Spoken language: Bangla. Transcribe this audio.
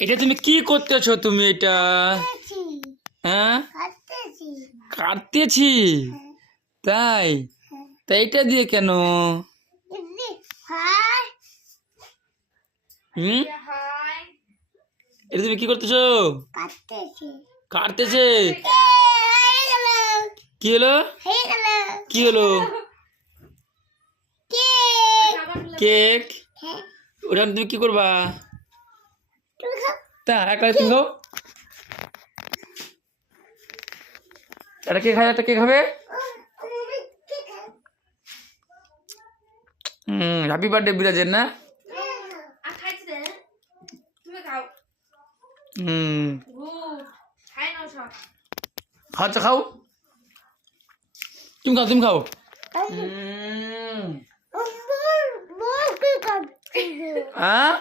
এটা তুমি কি করতেছো তুমি এটা? হ্যাঁ, কাটতেছি। তাই তাই এটা দিয়ে কেন? হুম, এটা তুমি কি করতেছো? কাটতেছে। কি হলো? কি হলো? কেক। ওটা তুমি কি করবা? তা একা তুমি খাও। এটা কে খায়? একটা কে খাবে? হ্যাপি বার্থডে বিরাজের না? আচ্ছা খাও, তুমি খাও, তুমি খাও। হ্যাঁ,